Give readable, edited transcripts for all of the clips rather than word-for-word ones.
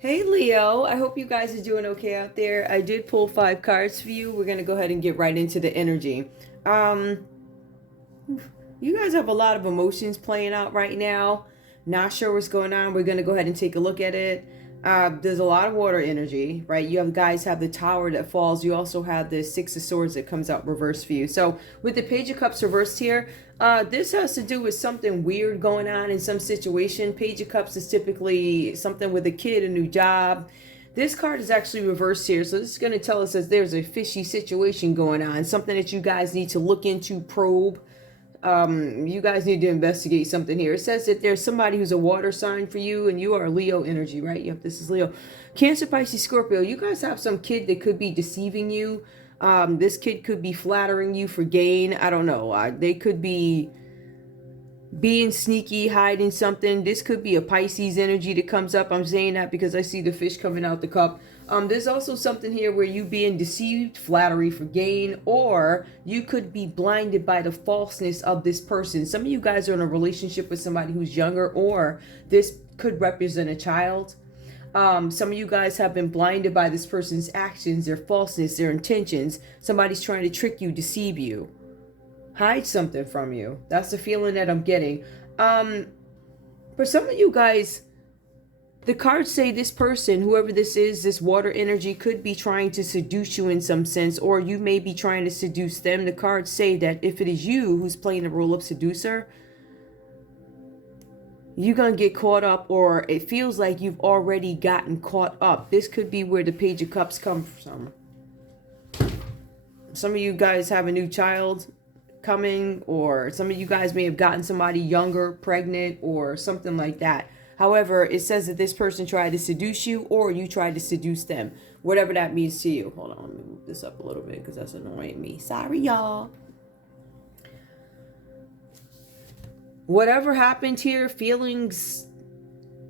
Hey Leo, I hope you guys are doing okay out there. I did pull 5 cards for you. We're gonna go ahead and get right into the energy. Um, you guys have a lot of emotions playing out right now. Not sure what's going on. We're gonna go ahead and take a look at it. There's a lot of water energy, right? You have guys have the Tower that falls. You also have the Six of Swords that comes out reversed for you. So with the Page of Cups reversed here, this has to do with something weird going on in some situation. Page of Cups is typically something with a kid, a new job. This card is actually reversed here, so this is going to tell us that there's a fishy situation going on, something that you guys need to look into, probe. You guys need to investigate something here. It says that there's somebody who's a water sign for you, and you are Leo energy, right? Yep, this is Leo. Cancer, Pisces, Scorpio. You guys have some kid that could be deceiving you. This kid could be flattering you for gain. I don't know. They could be being sneaky, hiding something. This could be a Pisces energy that comes up. I'm saying that because I see the fish coming out the cup. There's also something here where you being deceived, flattery for gain, or you could be blinded by the falseness of this person. Some of you guys are in a relationship with somebody who's younger, or this could represent a child. Some of you guys have been blinded by this person's actions, their falseness, their intentions. Somebody's trying to trick you, deceive you, hide something from you. That's the feeling that I'm getting. For some of you guys, the cards say this person, whoever this is, this water energy, could be trying to seduce you in some sense, or you may be trying to seduce them. The cards say that if it is you who's playing the role of seducer, you're going to get caught up, or it feels like you've already gotten caught up. This could be where the Page of Cups come from. Some of you guys have a new child coming, or some of you guys may have gotten somebody younger, pregnant, or something like that. However, it says that this person tried to seduce you, or you tried to seduce them. Whatever that means to you. Hold on, let me move this up a little bit because that's annoying me. Sorry, y'all. Whatever happened here, feelings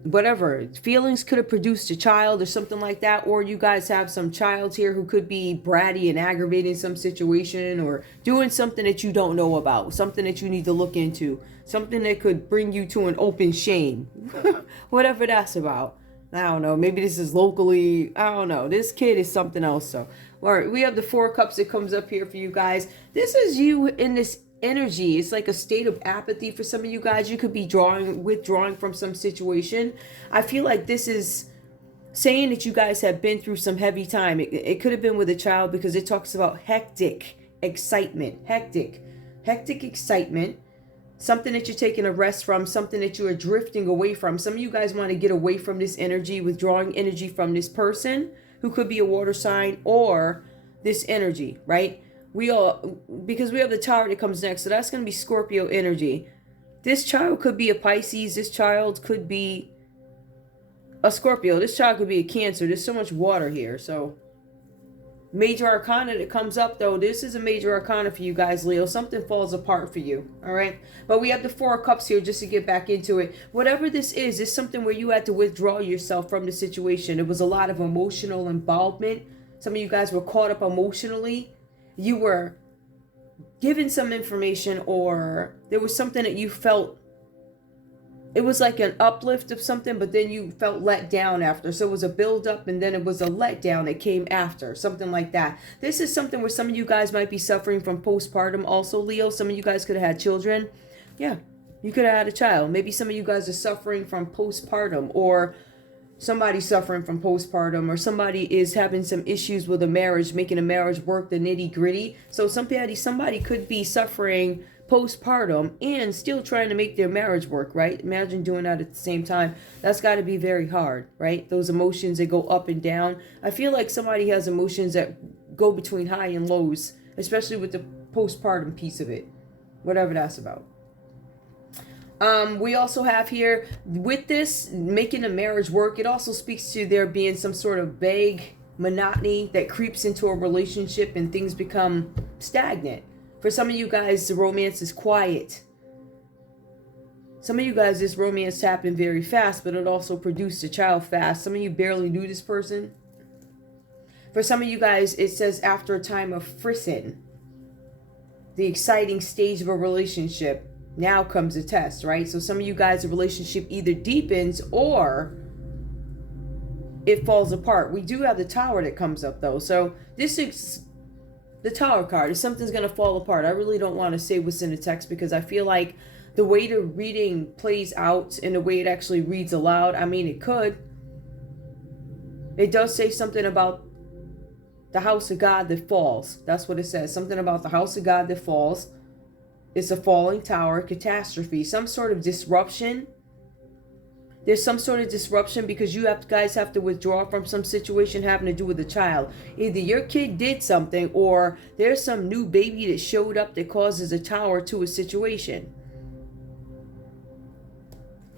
could have produced a child or something like that, or you guys have some child here who could be bratty and aggravating some situation, or doing something that you don't know about, something that you need to look into, something that could bring you to an open shame. Whatever that's about. I don't know, maybe this is locally, I don't know, this kid is something else. So all right, we have the Four of Cups that comes up here for you guys. This is you in this energy. It's like a state of apathy for some of you guys. You could be withdrawing from some situation. I feel like this is saying that you guys have been through some heavy time. It could have been with a child, because it talks about hectic excitement, hectic excitement, something that you're taking a rest from, something that you are drifting away from. Some of you guys want to get away from this energy, withdrawing energy from this person who could be a water sign, or this energy, right? Because we have the Tower that comes next, so that's going to be Scorpio energy. This child could be a Pisces. This child could be a Scorpio. This child could be a Cancer. There's so much water here. So major arcana that comes up, though, this is a major arcana for you guys, Leo. Something falls apart for you. All right, but we have the Four of Cups here just to get back into it. Whatever this is something where you had to withdraw yourself from the situation. It was a lot of emotional involvement. Some of you guys were caught up emotionally. You were given some information, or there was something that you felt, it was like an uplift of something, but then you felt let down after. So it was a build up, and then it was a letdown that came after, something like that. This is something where some of you guys might be suffering from postpartum also, Leo. Some of you guys could have had children. Yeah, you could have had a child. Maybe some of you guys are suffering from postpartum, or somebody suffering from postpartum, or somebody is having some issues with a marriage, making a marriage work, the nitty gritty. So somebody could be suffering postpartum and still trying to make their marriage work, right? Imagine doing that at the same time. That's got to be very hard, right? Those emotions that go up and down. I feel like somebody has emotions that go between high and lows, especially with the postpartum piece of it, whatever that's about. We also have here, with this, making a marriage work, it also speaks to there being some sort of vague monotony that creeps into a relationship and things become stagnant. For some of you guys, the romance is quiet. Some of you guys, this romance happened very fast, but it also produced a child fast. Some of you barely knew this person. For some of you guys, it says after a time of frisson, the exciting stage of a relationship, now comes a test, right? So some of you guys, the relationship either deepens, or it falls apart. We do have the Tower that comes up though. So this is the Tower card. If something's going to fall apart, I really don't want to say what's in the text because I feel like the way the reading plays out and the way it actually reads aloud, I mean, it could. It does say something about the house of God that falls. That's what it says. Something about the house of God that falls. It's a falling tower, catastrophe, some sort of disruption. There's some sort of disruption because you guys have to withdraw from some situation having to do with a child. Either your kid did something or there's some new baby that showed up that causes a tower to a situation.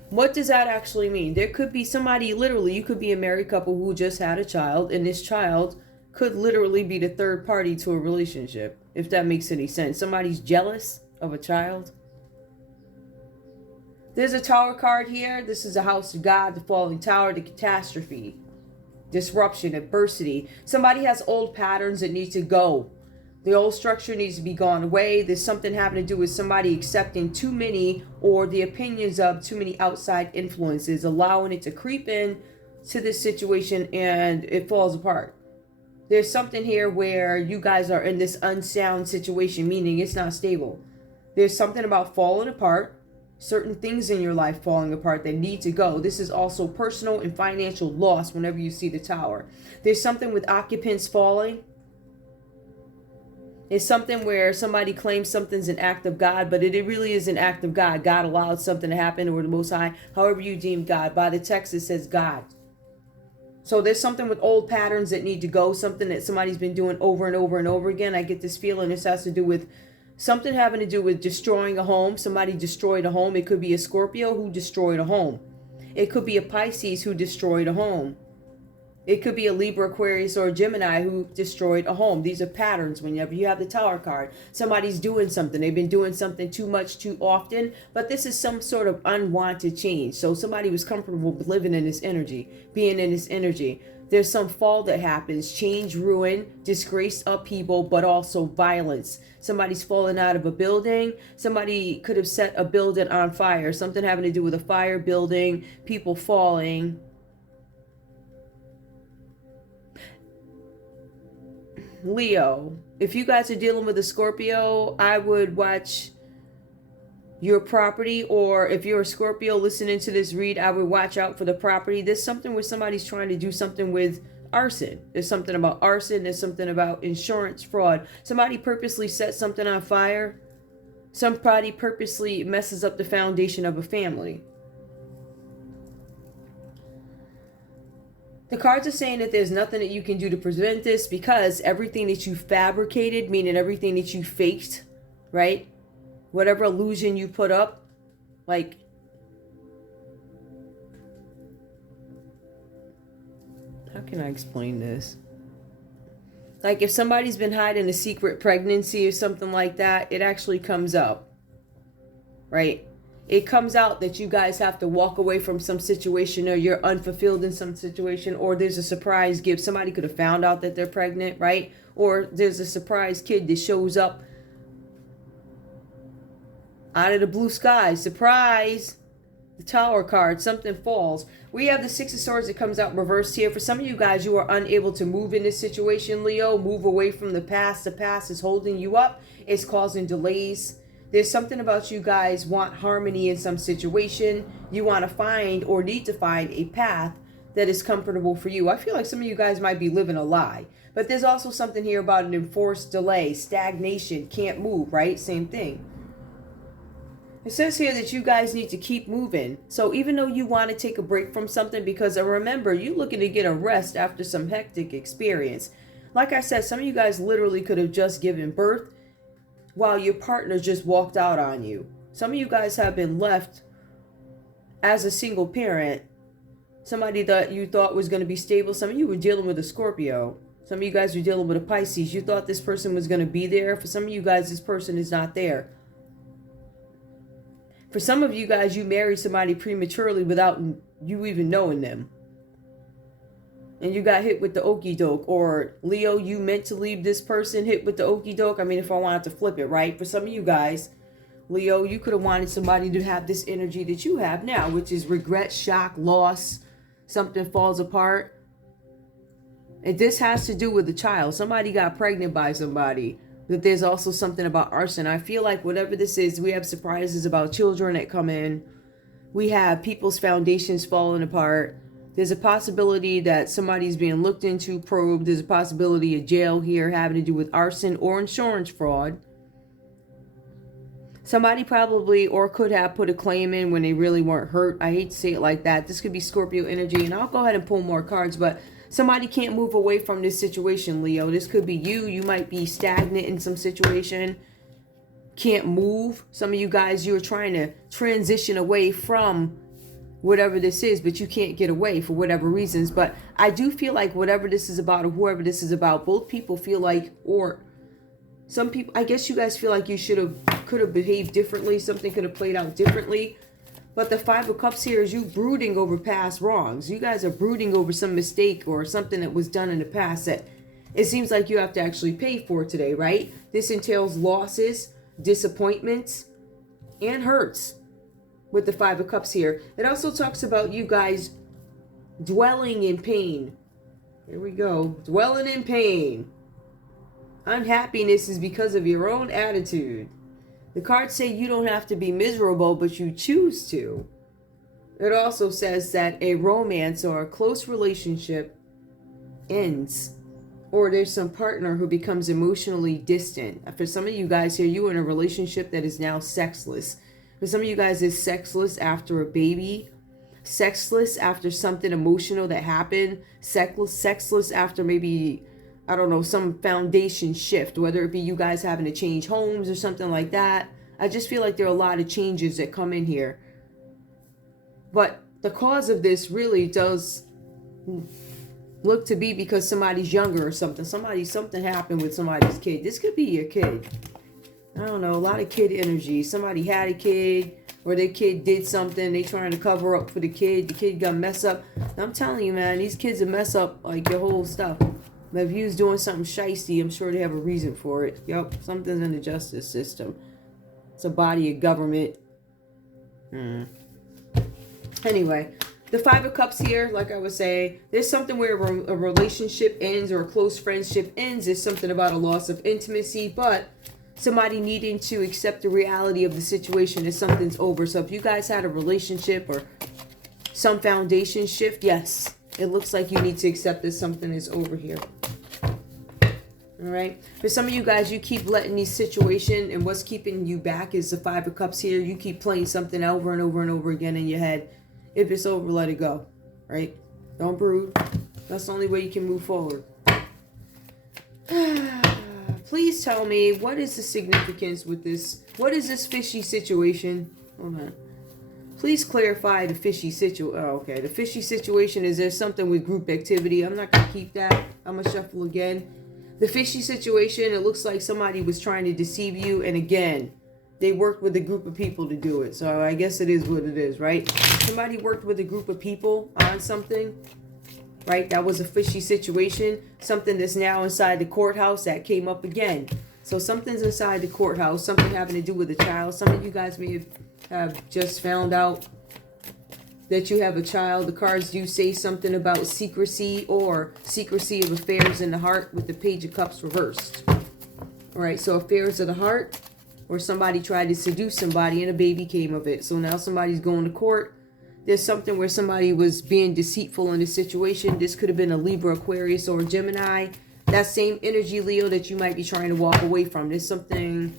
What does that actually mean? There could be somebody, literally, you could be a married couple who just had a child, and this child could literally be the third party to a relationship, if that makes any sense. Somebody's jealous of a child. There's a Tower card here. This is a house of God, the falling tower, the catastrophe, disruption, adversity. Somebody has old patterns that need to go. The old structure needs to be gone away. There's something having to do with somebody accepting too many or the opinions of too many outside influences, allowing it to creep in to this situation and it falls apart. There's something here where you guys are in this unsound situation, meaning it's not stable. There's something about falling apart, certain things in your life falling apart that need to go. This is also personal and financial loss whenever you see the Tower. There's something with occupants falling. It's something where somebody claims something's an act of God, but it really is an act of God. God allowed something to happen, or the Most High, however you deem God. By the text, it says God. So there's something with old patterns that need to go, something that somebody's been doing over and over and over again. I get this feeling this has to do with something having to do with destroying a home. Somebody destroyed a home. It could be a Scorpio who destroyed a home. It could be a Pisces who destroyed a home. It could be a Libra, Aquarius, or a Gemini who destroyed a home. These are patterns. Whenever you have the Tower card, somebody's doing something. They've been doing something too much, too often. But this is some sort of unwanted change. So somebody was comfortable living in this energy, being in this energy. There's some fall that happens, change, ruin, disgrace, upheaval, but also violence. Somebody's fallen out of a building. Somebody could have set a building on fire. Something having to do with a fire building, people falling. Leo, if you guys are dealing with a Scorpio, I would watch your property, or if you're a Scorpio listening to this read, I would watch out for the property. There's something where somebody's trying to do something with arson. There's something about arson. There's something about insurance fraud. Somebody purposely sets something on fire. Somebody purposely messes up the foundation of a family. The cards are saying that there's nothing that you can do to prevent this because everything that you fabricated, meaning everything that you faked, right? Whatever illusion you put up, like, how can I explain this? Like if somebody's been hiding a secret pregnancy or something like that, it actually comes up, right? It comes out that you guys have to walk away from some situation, or you're unfulfilled in some situation, or there's a surprise gift. Somebody could have found out that they're pregnant, right? Or there's a surprise kid that shows up out of the blue sky. Surprise! The Tower card, something falls. We have the Six of Swords that comes out reversed here. For some of you guys, you are unable to move in this situation, Leo. Move away from the past. The past is holding you up. It's causing delays. There's something about you guys want harmony in some situation. You want to find or need to find a path that is comfortable for you. I feel like some of you guys might be living a lie. But there's also something here about an enforced delay, stagnation, can't move, right? Same thing. It says here that you guys need to keep moving. So even though you want to take a break from something, because remember, you're looking to get a rest after some hectic experience. Like I said, some of you guys literally could have just given birth while your partner just walked out on you. Some of you guys have been left as a single parent. Somebody that you thought was going to be stable. Some of you were dealing with a Scorpio. Some of you guys were dealing with a Pisces. You thought this person was going to be there. For some of you guys, this person is not there. For some of you guys, you married somebody prematurely without you even knowing them. And you got hit with the okie doke. Or Leo, you meant to leave this person, hit with the okie doke. I mean, if I wanted to flip it, right? For some of you guys, Leo, you could have wanted somebody to have this energy that you have now, which is regret, shock, loss. Something falls apart. And this has to do with a child. Somebody got pregnant by somebody. That there's also something about arson. I feel like whatever this is, we have surprises about children that come in. We have people's foundations falling apart. There's a possibility that somebody's being looked into, probed. There's a possibility of jail here having to do with arson or insurance fraud. Somebody probably or could have put a claim in when they really weren't hurt. I hate to say it like that. This could be Scorpio energy, and I'll go ahead and pull more cards, but somebody can't move away from this situation, Leo. This could be you. You might be stagnant in some situation. Can't move. Some of you guys, you're trying to transition away from whatever this is, but you can't get away for whatever reasons. But I do feel like whatever this is about or whoever this is about, both people feel like, or some people, I guess you guys feel like you could have behaved differently. Something could have played out differently. But the Five of Cups here is you brooding over past wrongs. You guys are brooding over some mistake or something that was done in the past that it seems like you have to actually pay for today, right? This entails losses, disappointments, and hurts with the Five of Cups here. It also talks about you guys dwelling in pain. Here we go. Dwelling in pain. Unhappiness is because of your own attitude. The cards say you don't have to be miserable, but you choose to. It also says that a romance or a close relationship ends, or there's some partner who becomes emotionally distant. For some of you guys here, you are in a relationship that is now sexless. For some of you guys, it's sexless after a baby, sexless after something emotional that happened, sexless after maybe, I don't know, some foundation shift, whether it be you guys having to change homes or something like that. I just feel like there are a lot of changes that come in here. But the cause of this really does look to be because somebody's younger or something. Something happened with somebody's kid. This could be your kid. I don't know, a lot of kid energy. Somebody had a kid, or their kid did something. They trying to cover up for the kid. The kid got messed up. I'm telling you, man, these kids will mess up like your whole stuff. But if you was doing something shiesty, I'm sure they have a reason for it. Yup, something's in the justice system. It's a body of government. Anyway, the Five of Cups here, like I was saying, there's something where a relationship ends or a close friendship ends. There's something about a loss of intimacy, but somebody needing to accept the reality of the situation that something's over. So if you guys had a relationship or some foundation shift, yes, it looks like you need to accept that something is over here. All right. For some of you guys, you keep letting these situations, and what's keeping you back is the Five of Cups here. You keep playing something over and over and over again in your head. If it's over, let it go. Right? Don't brood. That's the only way you can move forward. Please tell me, what is the significance with this? What is this fishy situation? Hold on. Please clarify the fishy situation. Oh, okay. The fishy situation is there something with group activity. I'm not going to keep that. I'm going to shuffle again. The fishy situation, it looks like somebody was trying to deceive you. And again, they worked with a group of people to do it. So I guess it is what it is, right? Somebody worked with a group of people on something, right? That was a fishy situation. Something that's now inside the courthouse that came up again. So something's inside the courthouse. Something having to do with a child. Some of you guys may have just found out that you have a child. The cards do say something about secrecy or secrecy of affairs in the heart with the Page of Cups reversed. All right, so affairs of the heart, or somebody tried to seduce somebody and a baby came of it. So now somebody's going to court. There's something where somebody was being deceitful in a situation. This could have been a Libra, Aquarius, or a Gemini. That same energy, Leo, that you might be trying to walk away from. There's something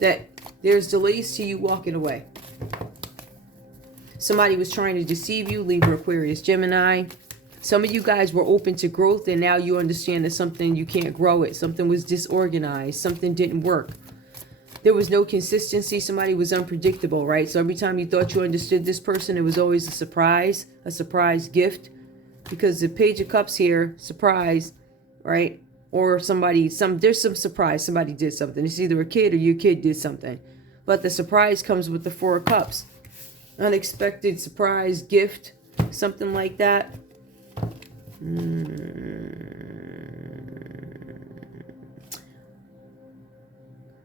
that there's delays to you walking away. Somebody was trying to deceive you, Libra, Aquarius, Gemini. Some of you guys were open to growth, and now you understand that something, you can't grow it. Something was disorganized. Something didn't work. There was no consistency. Somebody was unpredictable, right? So every time you thought you understood this person, it was always a surprise gift. Because the Page of Cups here, surprise, right? Or there's some surprise. Somebody did something. It's either a kid or your kid did something. But the surprise comes with the Four of Cups. Unexpected surprise gift, something like that.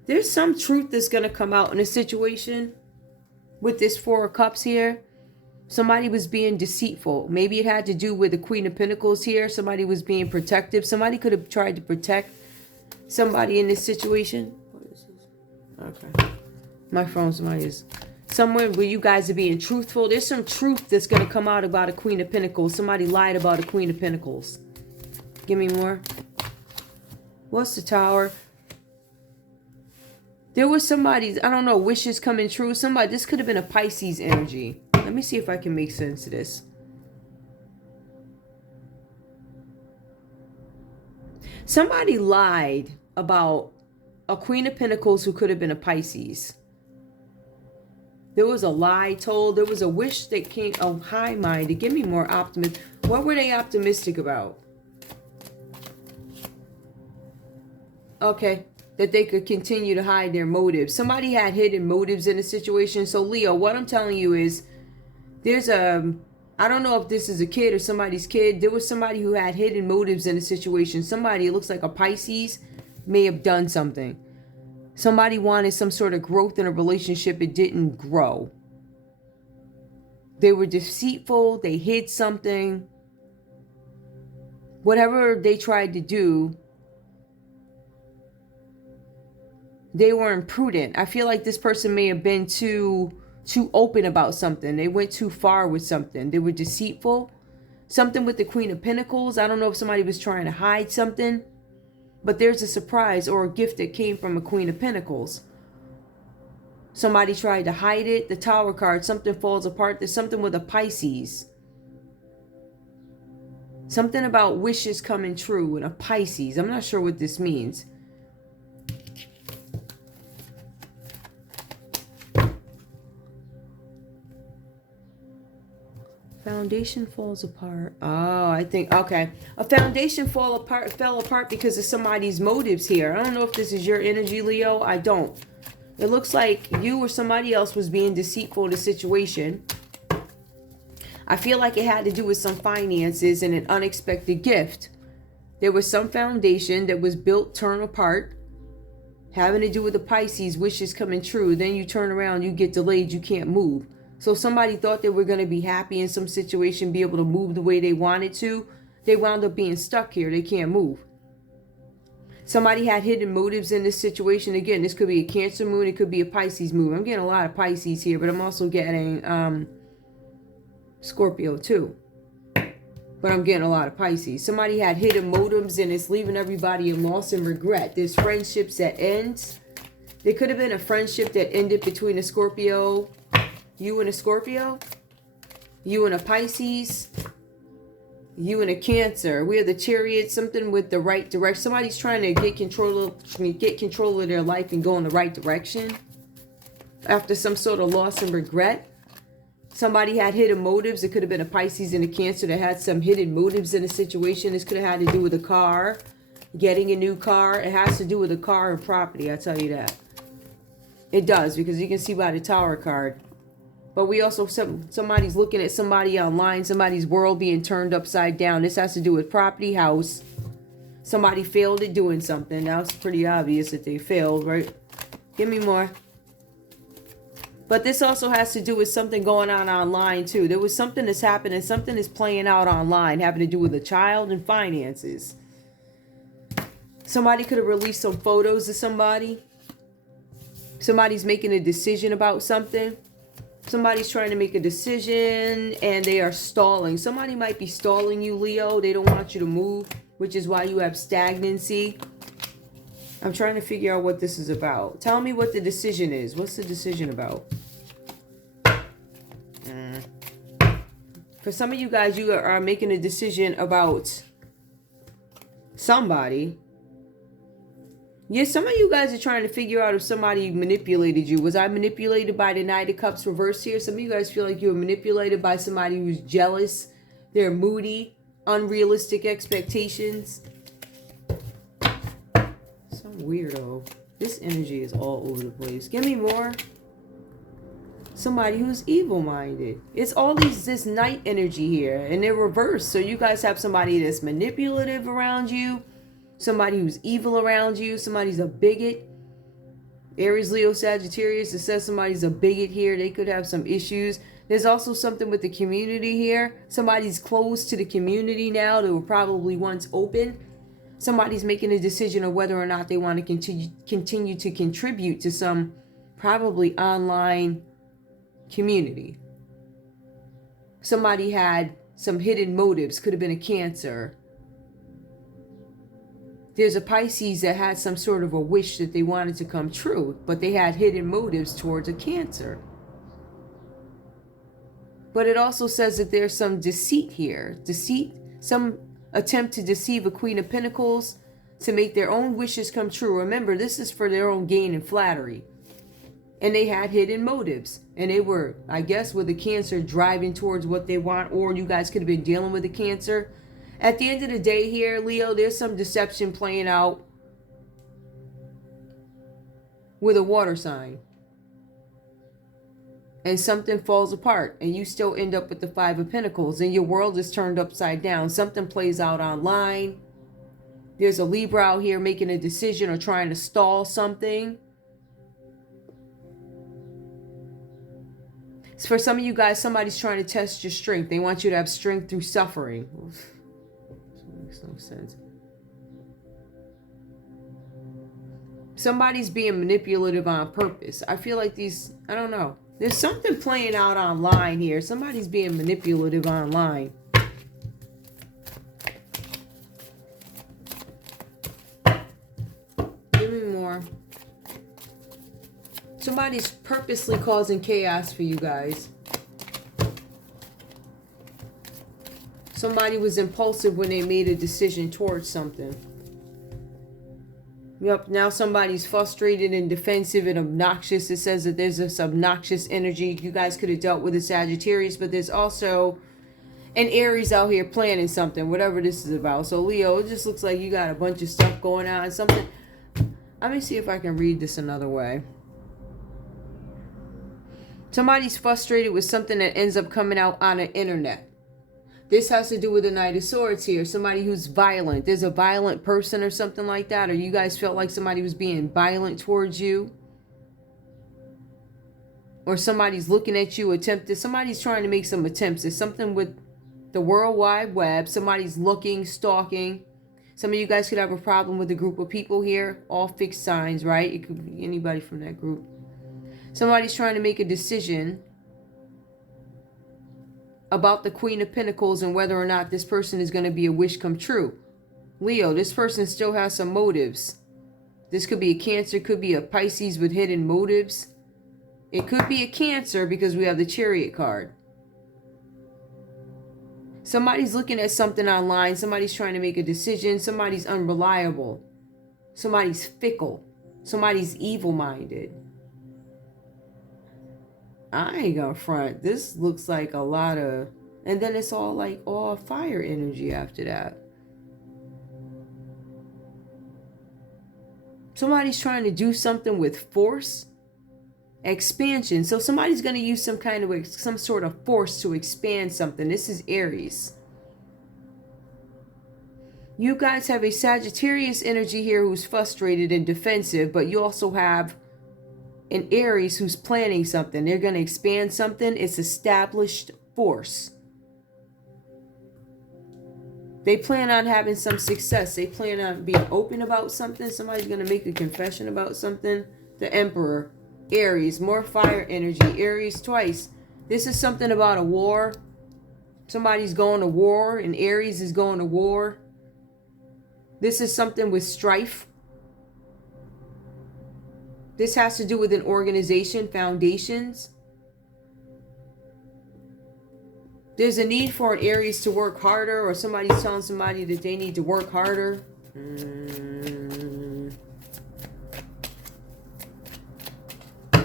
There's some truth that's going to come out in a situation with this Four of Cups here. Somebody was being deceitful. Maybe it had to do with the Queen of Pentacles here. Somebody was being protective. Somebody could have tried to protect somebody in this situation. What is this? Okay. My phone, somebody is... Somewhere where you guys are being truthful. There's some truth that's going to come out about a Queen of Pentacles. Somebody lied about a Queen of Pentacles. Give me more. What's the Tower? There was somebody's, I don't know, wishes coming true. Somebody, this could have been a Pisces energy. Let me see if I can make sense of this. Somebody lied about a Queen of Pentacles who could have been a Pisces. There was a lie told. There was a wish that came, a high mind to give me more optimism. What were they optimistic about? Okay. That they could continue to hide their motives. Somebody had hidden motives in a situation. So Leo, what I'm telling you is there's a, I don't know if this is a kid or somebody's kid. There was somebody who had hidden motives in a situation. Somebody, it looks like a Pisces, may have done something. Somebody wanted some sort of growth in a relationship. It didn't grow. They were deceitful. They hid something. Whatever they tried to do, they were imprudent. I feel like this person may have been too open about something. They went too far with something. They were deceitful. Something with the Queen of Pentacles. I don't know if somebody was trying to hide something. But there's a surprise or a gift that came from a Queen of Pentacles. Somebody tried to hide it. The Tower card. Something falls apart. There's something with a Pisces. Something about wishes coming true and a Pisces. I'm not sure what this means. Foundation falls apart. Oh, I think, okay. A foundation fell apart because of somebody's motives here. I don't know if this is your energy, Leo. I don't. It looks like you or somebody else was being deceitful in the situation. I feel like it had to do with some finances and an unexpected gift. There was some foundation that was built, turn apart, having to do with the Pisces, wishes coming true. Then you turn around, you get delayed, you can't move. So somebody thought they were going to be happy in some situation, be able to move the way they wanted to. They wound up being stuck here. They can't move. Somebody had hidden motives in this situation. Again, this could be a Cancer moon. It could be a Pisces moon. I'm getting a lot of Pisces here, but I'm also getting Scorpio too. But I'm getting a lot of Pisces. Somebody had hidden motives and it's leaving everybody in loss and regret. There's friendships that end. There could have been a friendship that ended between a Scorpio, you and a Scorpio, you and a Pisces, you and a Cancer. We have the Chariot, something with the right direction. Somebody's trying to get control of their life and go in the right direction after some sort of loss and regret. Somebody had hidden motives. It could have been a Pisces and a Cancer that had some hidden motives in a situation. This could have had to do with a car, getting a new car. It has to do with a car and property, I'll tell you that. It does, because you can see by the Tower card. But we also, somebody's looking at somebody online, somebody's world being turned upside down. This has to do with property, house. Somebody failed at doing something. Now it's pretty obvious that they failed, right? Give me more. But this also has to do with something going on online too. There was something that's happening, something is playing out online, having to do with a child and finances. Somebody could have released some photos of somebody. Somebody's making a decision about something. Somebody's trying to make a decision and they are stalling. Somebody might be stalling you, Leo. They don't want you to move, which is why you have stagnancy. I'm trying to figure out what this is about. Tell me what the decision is. What's the decision about? For some of you guys, you are making a decision about somebody. Yeah, some of you guys are trying to figure out if somebody manipulated you. Was I manipulated by the Knight of Cups reversed here? Some of you guys feel like you were manipulated by somebody who's jealous. They're moody, unrealistic expectations. Some weirdo. This energy is all over the place. Give me more. Somebody who's evil-minded. It's all this Knight energy here, and they're reversed. So you guys have somebody that's manipulative around you. Somebody who's evil around you. Somebody's a bigot. Aries, Leo, Sagittarius. It says somebody's a bigot here. They could have some issues. There's also something with the community here. Somebody's closed to the community now. They were probably once open. Somebody's making a decision of whether or not they want to continue to contribute to some probably online community. Somebody had some hidden motives. Could have been a Cancer. There's a Pisces that had some sort of a wish that they wanted to come true, but they had hidden motives towards a Cancer. But it also says that there's some deceit here. Deceit, some attempt to deceive a Queen of Pentacles to make their own wishes come true. Remember, this is for their own gain and flattery. And they had hidden motives. And they were, I guess, with the Cancer driving towards what they want, or you guys could have been dealing with a Cancer. At the end of the day here, Leo, there's some deception playing out with a water sign. And something falls apart and you still end up with the Five of Pentacles and your world is turned upside down. Something plays out online. There's a Libra out here making a decision or trying to stall something. For some of you guys, somebody's trying to test your strength. They want you to have strength through suffering. That makes no sense. Somebody's being manipulative on purpose. I feel like these, I don't know. There's something playing out online here. Somebody's being manipulative online. Give me more. Somebody's purposely causing chaos for you guys. Somebody was impulsive when they made a decision towards something. Yep, now somebody's frustrated and defensive and obnoxious. It says that there's this obnoxious energy. You guys could have dealt with a Sagittarius, but there's also an Aries out here planning something, whatever this is about. So Leo, it just looks like you got a bunch of stuff going on. Something. Let me see if I can read this another way. Somebody's frustrated with something that ends up coming out on the internet. This has to do with the Knight of Swords here. Somebody who's violent. There's a violent person or something like that. Or you guys felt like somebody was being violent towards you. Or somebody's looking at you, somebody's trying to make some attempts. There's something with the World Wide Web. Somebody's looking, stalking. Some of you guys could have a problem with a group of people here. All fixed signs, right? It could be anybody from that group. Somebody's trying to make a decision about the Queen of Pentacles and whether or not this person is going to be a wish come true. Leo, this person still has some motives. This could be a Cancer, could be a Pisces with hidden motives. It could be a Cancer because we have the Chariot card. Somebody's looking at something online. Somebody's trying to make a decision. Somebody's unreliable. Somebody's fickle. Somebody's evil-minded. I ain't gonna front. This looks like a lot of... And then it's all like all fire energy after that. Somebody's trying to do something with force. Expansion. So somebody's going to use some sort of force to expand something. This is Aries. You guys have a Sagittarius energy here who's frustrated and defensive, but you also have an Aries who's planning something. They're going to expand something. It's established force. They plan on having some success. They plan on being open about something. Somebody's going to make a confession about something. The Emperor. Aries. More fire energy. Aries twice. This is something about a war. Somebody's going to war and Aries is going to war. This is something with strife. This has to do with an organization, foundations. There's a need for an Aries to work harder, or somebody's telling somebody that they need to work harder.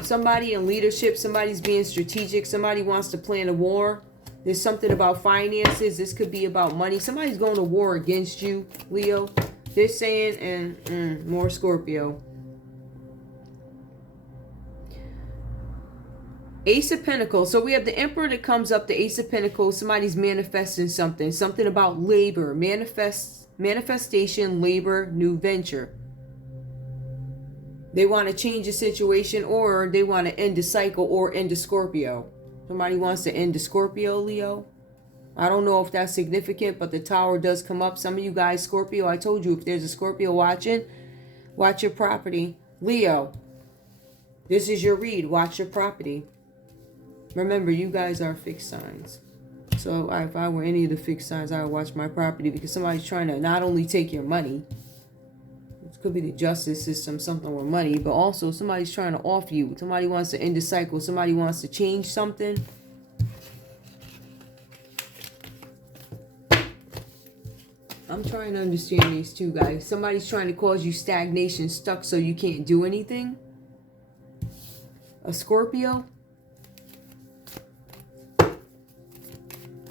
Somebody in leadership, somebody's being strategic, somebody wants to plan a war. There's something about finances. This could be about money. Somebody's going to war against you, Leo. They're saying, and more Scorpio. Ace of Pentacles. So we have the Emperor that comes up, the Ace of Pentacles. Somebody's manifesting something. Something about labor. Manifestation, labor, new venture. They want to change a situation, or they want to end a cycle or end a Scorpio. Somebody wants to end the Scorpio, Leo. I don't know if that's significant, but the Tower does come up. Some of you guys, Scorpio, I told you, if there's a Scorpio watching, watch your property. Leo, this is your read. Watch your property. Remember, you guys are fixed signs. So if I were any of the fixed signs, I would watch my property, because somebody's trying to not only take your money, it could be the justice system, something with money, but also somebody's trying to off you. Somebody wants to end the cycle. Somebody wants to change something. I'm trying to understand these two guys. Somebody's trying to cause you stagnation, stuck so you can't do anything. A Scorpio.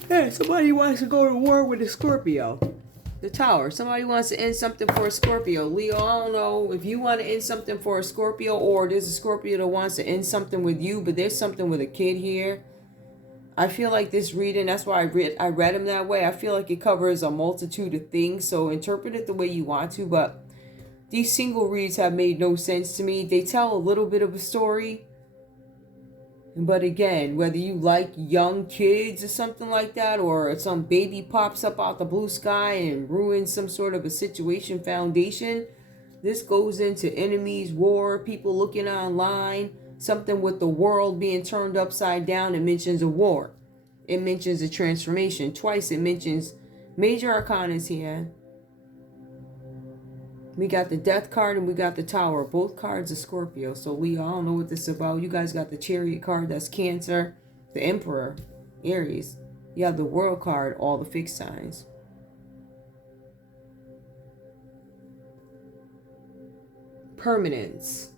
Hey, somebody wants to go to war with a Scorpio. The Tower. Somebody wants to end something for a Scorpio. Leo, I don't know if you want to end something for a Scorpio, or there's a Scorpio that wants to end something with you, but there's something with a kid here. I feel like this reading, that's why I read him that way. I feel like it covers a multitude of things, so interpret it the way you want to, but these single reads have made no sense to me. They tell a little bit of a story, but again, whether you like young kids or something like that, or some baby pops up out the blue sky and ruins some sort of a situation foundation, this goes into enemies, war, people looking online, something with the world being turned upside down. It mentions a war. It mentions a transformation. Twice it mentions major arcanas here. We got the Death card and we got the Tower. Both cards are Scorpio. So Leo, I don't know what this is about. You guys got the Chariot card. That's Cancer. The Emperor. Aries. You have the World card. All the fixed signs. Permanence.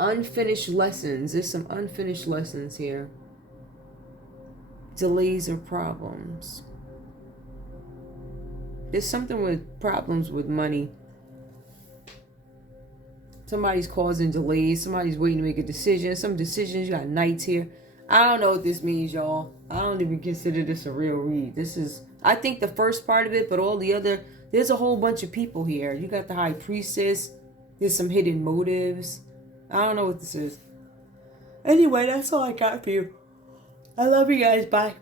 Unfinished lessons. There's some unfinished lessons here. Delays or problems. There's something with problems with money. Somebody's causing delays. Somebody's waiting to make a decision. Some decisions. You got Knights here. I don't know what this means, y'all. I don't even consider this a real read. This is, I think, the first part of it, but all the other, there's a whole bunch of people here. You got the High Priestess. There's some hidden motives. I don't know what this is. Anyway, that's all I got for you. I love you guys. Bye.